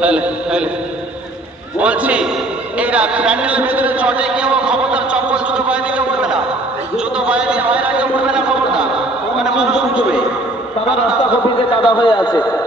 hello hello বলছি এরা প্যান্ডেল ভেতরে চটে গিয়ে ও খবরদার চপ্পল জুতো বাইরে গিয়ে উঠবে না জুতো বাইরে বাইরে গিয়ে উঠবে না খবরদার ওখানে মানুষ উঠবে তারা রাস্তা কপিতে দাদা হয়ে আছে